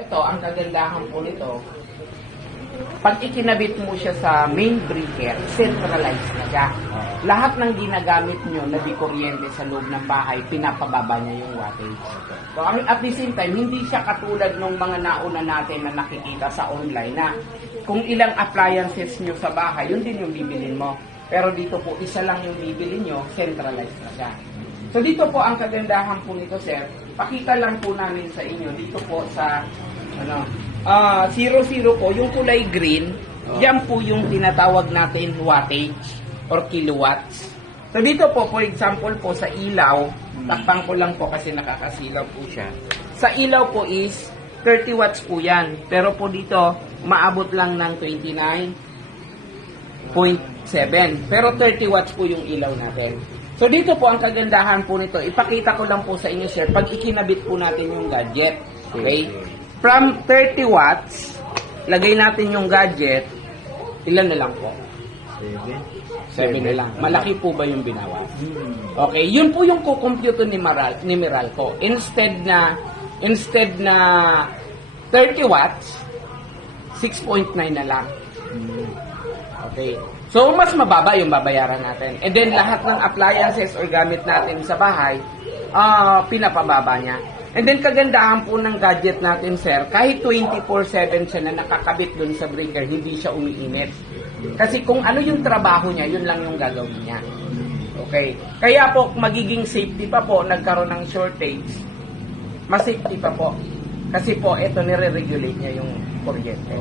Ito, ang kagandahan po nito, pag ikinabit mo siya sa main breaker, centralized na siya. Lahat ng ginagamit nyo na di kuryente sa loob ng bahay, pinapababa niya yung wattage. So, at the same time, hindi siya katulad ng mga nauna natin na nakikita sa online na kung ilang appliances nyo sa bahay, yun din yung bibilin mo. Pero dito po, isa lang yung bibilin nyo, centralized na siya. So dito po ang kagandahan po nito, sir. Pakita lang po namin sa inyo dito po sa 00 po, yung kulay green, yan po yung tinatawag natin wattage or kilowatts. So dito po, for example po sa ilaw, takpang ko lang po kasi nakakasilaw po siya. Sa ilaw po is 30 watts po yan. Pero po dito, maabot lang ng 29.7. Pero 30 watts po yung ilaw natin. So dito po ang kagandahan po nito, ipakita ko lang po sa inyo, sir, pag ikinabit po natin yung gadget. Okay? From 30 watts, lagay natin yung gadget, ilan na lang po? 7 na lang. Malaki po ba yung binawas? Okay, yun po yung kukompute ni Meralco. Instead na 30 watts, 6.9 na lang. Okay. So, mas mababa yung babayaran natin. And then, lahat ng appliances or gamit natin sa bahay, pinapababa niya. And then, kagandahan po ng gadget natin, sir, kahit 24/7 siya na nakakabit dun sa breaker, hindi siya umiinit. Kasi kung ano yung trabaho niya, yun lang yung gagawin niya. Okay. Kaya po, magiging safety pa po, nagkaroon ng shortage. Mas safety pa po. Kasi po, ito nire-regulate niya yung kuryente.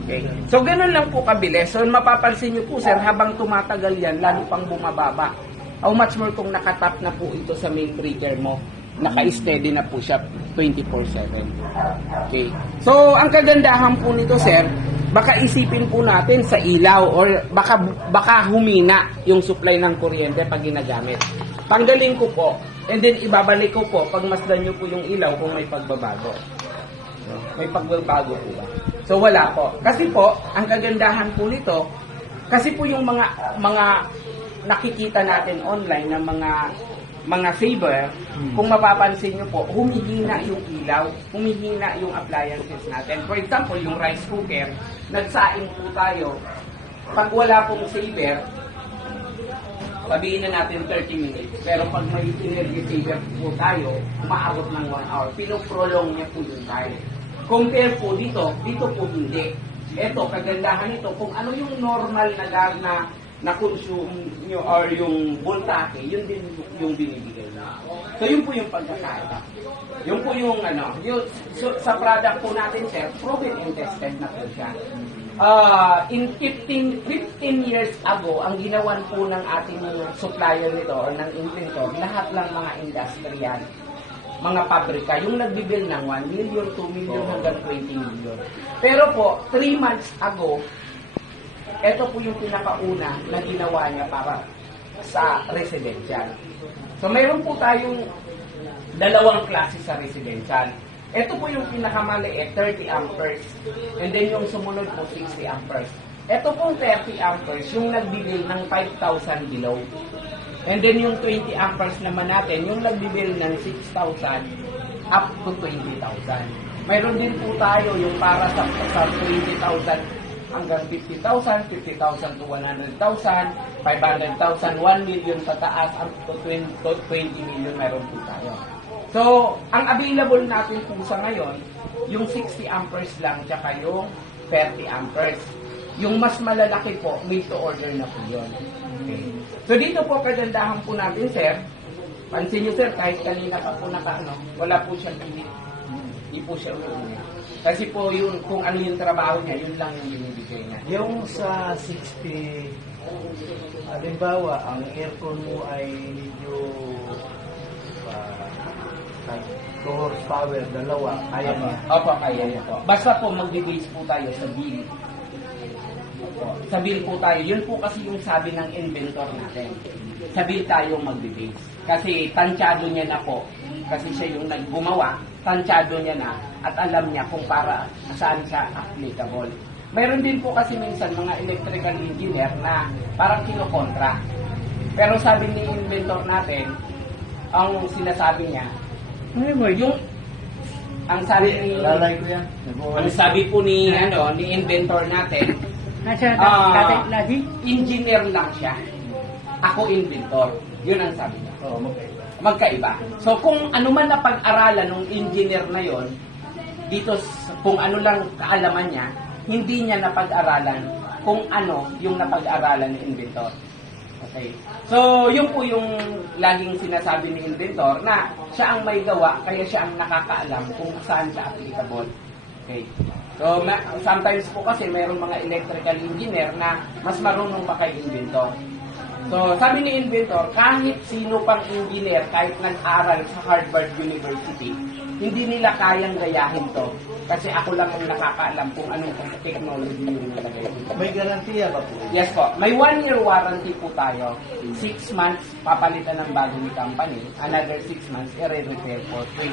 Okay. So, ganun lang po kabilis. So, mapapansin nyo po, sir, habang tumatagal yan, lalo pang bumababa. How much more kung nakatap na po ito sa main breaker mo? Naka-steady na po siya 24/7. Okay. So, ang kagandahan po nito, sir, baka isipin po natin sa ilaw or baka humina yung supply ng kuryente pag ginagamit. Tanggalin ko po, and then ibabalik ko po pag masdan nyo po yung ilaw kung may pagbabago. May pagbabago po ba? So wala po. Kasi po, ang kagandahan po nito, kasi po yung mga nakikita natin online na mga saver, kung mapapansin nyo po, humihina yung ilaw, humihina yung appliances natin. For example, yung rice cooker, nagsaing po tayo, pag wala pong saver, sabihin na natin 30 minutes. Pero pag may energy saver po tayo, umaabot ng 1 hour. Pinoprolong niya po yung time. Compare po dito po hindi. Ito, kagandahan nito, kung ano yung normal na gas na consume nyo or yung voltage, yun din yung binibigay na. So, yun po yung pagkakaiba. Yun po yung sa product po natin, sir, proven and tested na po siya. In 15 years ago, ang ginawan po ng ating supplier nito or ng inventor, lahat lang mga industrial, mga pabrika, yung nagbibil ng 1 million, 2 million hanggang 20 million. Pero po, 3 months ago, ito po yung pinakauna na ginawa niya para sa residential. So, mayroon po tayong dalawang klase sa residential. Ito po yung pinakamaliit, 30 amperes. And then yung sumunod po, 60 amperes. Ito pong 30 amperes, yung nagbibil ng 5,000 below. And then yung 20 amperes naman natin, yung nagbibil ng 6,000 up to 20,000. Mayroon din po tayo yung para sa 20,000 hanggang 50,000, 50,000 to 100,000, 500,000, 1 million sa taas, up to 20 million mayroon po tayo. So, ang available natin po sa ngayon, yung 60 amperes lang, tsaka yung 30 amperes. Yung mas malalaki po, made to order na po yun. Okay. So, dito po kagandahan po natin, sir. Pansin nyo, sir, kahit kanina pa po wala po siyang init. Hindi po siya ulit. Kasi po, yun, kung ano yung trabaho niya, yun lang yung binibigay niya. Yung sa 60, halimbawa, ang aircon mo ay medyo 2 horsepower, dalawa, kaya niya. Opo, kaya niya po. Basta po, mag-base po tayo sa bill. Opo. Sa bill po tayo. Yun po kasi yung sabi ng inventor natin. Sa bill tayo mag-base. Kasi tansyado niya na po. Kasi siya yung naggumawa. Tansyado niya na at alam niya kung para saan siya applicable. Mayroon din po kasi minsan mga electrical engineer na parang kinokontra. Pero sabi ni inventor natin, ang sinasabi niya, yung ang sabi ni Lalay ko yan. ang sabi po ni ni inventor natin, Nasa Ah. lagi? engineer lang siya. Ako inventor. Yun ang sabi niya. Oo, magkaiba. Magkaiba. So kung ano man na pag-aralan ng engineer na yon, dito kung ano lang kaalaman niya, hindi niya napag-aralan kung ano yung napag-aralan ng inventor. Okay. So, yun po yung laging sinasabi ni inventor na siya ang may gawa, kaya siya ang nakakaalam kung saan siya applicable. Okay. So, sometimes po kasi mayroong mga electrical engineer na mas marunong pa kay inventor. So, sabi ni inventor, kahit sino pang engineer, kahit nag-aral sa Harvard University, hindi nila kayang gayahin to. Kasi ako lang ang nakakaalam kung anong technology yung nilagay dito. May garantiya ba po? Yes po. May 1-year warranty po tayo. 6 months, papalitan ng bagong company. Another 6 months, i-repair for free.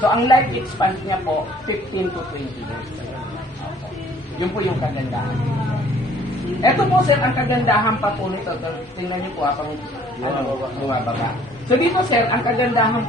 So, ang life expand niya po, 15 to 20 years. Yun po yung kagandahan. Ito po, sir, ang kagandahan pa po nito. Tingnan niyo po, habang bumababa. So, dito, sir, ang kagandahan